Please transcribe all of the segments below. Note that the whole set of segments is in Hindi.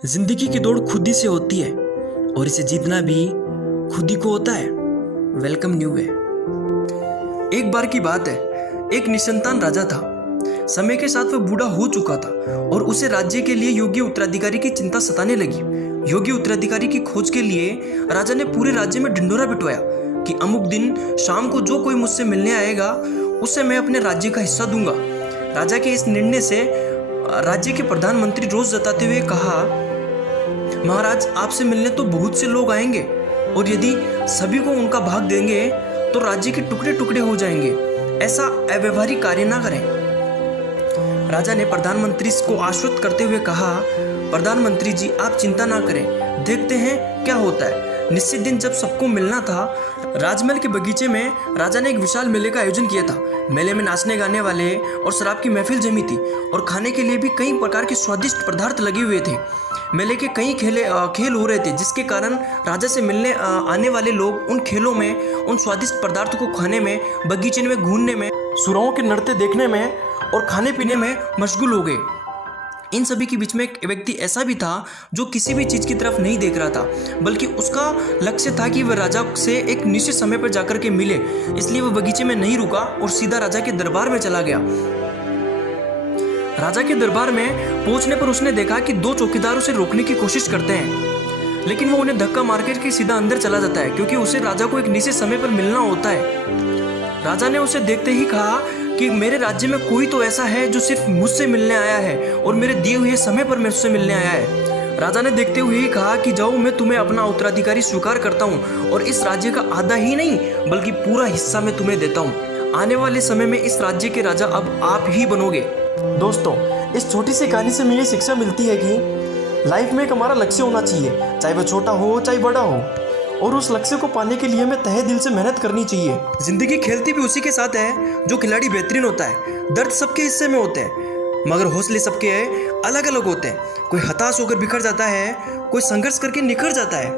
जिंदगी की दौड़ खुद ही से होती है और इसे जीतना भी खुद ही को होता है। Welcome new way. एक बार की बात है, एक निसंतान राजा था। समय के साथ वह बूढ़ा हो चुका था और उसे राज्य के लिए योग्य उत्तराधिकारी की चिंता सताने लगी। योग्य उत्तराधिकारी की खोज के लिए राजा ने पूरे राज्य में ढिंढोरा पिटवाया कि अमुक दिन शाम को जो कोई मुझसे मिलने आएगा उसे मैं अपने राज्य का हिस्सा दूंगा। राजा के इस निर्णय से राज्य के प्रधानमंत्री रोष जताते हुए कहा, महाराज, आपसे मिलने तो बहुत से लोग आएंगे और यदि सभी को उनका भाग देंगे तो राज्य के टुकड़े टुकड़े हो जाएंगे। ऐसा अव्यवहारिक कार्य ना करें। राजा ने प्रधानमंत्री को आश्वस्त करते हुए कहा, प्रधानमंत्री जी, आप चिंता ना करें, देखते हैं क्या होता है। निश्चित दिन जब सबको मिलना था, राजमहल के बगीचे में राजा ने एक विशाल मेले का आयोजन किया था। मेले में नाचने गाने वाले और शराब की महफिल जमी थी और खाने के लिए भी कई प्रकार के स्वादिष्ट पदार्थ लगे हुए थे। मेले के कई खेल हो रहे थे, जिसके कारण राजा से मिलने आने वाले लोग उन खेलों में, उन स्वादिष्ट पदार्थ को खाने में, बगीचे में घूमने में, सुराहों के नृत्य देखने में और खाने पीने में मशगूल हो गए। इन सभी के बीच में एक व्यक्ति ऐसा भी था जो किसी भी चीज़ की तरफ नहीं देख रहा था, बल्कि उसका लक्ष्य था कि वह राजा से एक निश्चित समय पर जाकर के मिले। इसलिए वह बगीचे में नहीं रुका और सीधा राजा के दरबार में चला गया। राजा के दरबार में पहुंचने पर उसने देखा कि दो चौकीदार उसे रोकने की कोशिश करते हैं, लेकिन वो उन्हें धक्का मार के सीधा अंदर चला जाता है, क्योंकि उसे राजा को एक निश्चित समय पर मिलना होता है। राजा ने उसे देखते ही कहा कि मेरे राज्य में कोई तो ऐसा है जो सिर्फ मुझसे मिलने आया है और मेरे दिए हुए समय पर मुझसे मिलने आया है। राजा ने देखते हुए ही कहा कि जाओ, मैं तुम्हें अपना उत्तराधिकारी स्वीकार करता हूँ और इस राज्य का आधा ही नहीं बल्कि पूरा हिस्सा मैं तुम्हें देता हूँ। आने वाले समय में इस राज्य के राजा अब आप ही बनोगे। दोस्तों, इस छोटी सी कहानी से मुझे शिक्षा मिलती है कि लाइफ में एक हमारा लक्ष्य होना चाहिए, चाहे वह छोटा हो चाहे बड़ा हो, और उस लक्ष्य को पाने के लिए हमें तहे दिल से मेहनत करनी चाहिए। जिंदगी खेलती भी उसी के साथ है जो खिलाड़ी बेहतरीन होता है। दर्द सबके हिस्से में होते हैं, मगर हौसले सबके अलग अलग होते हैं। कोई हताश होकर बिखर जाता है, कोई संघर्ष करके निखर जाता है।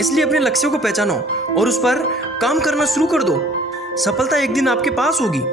इसलिए अपने लक्ष्यों को पहचानो और उस पर काम करना शुरू कर दो। सफलता एक दिन आपके पास होगी।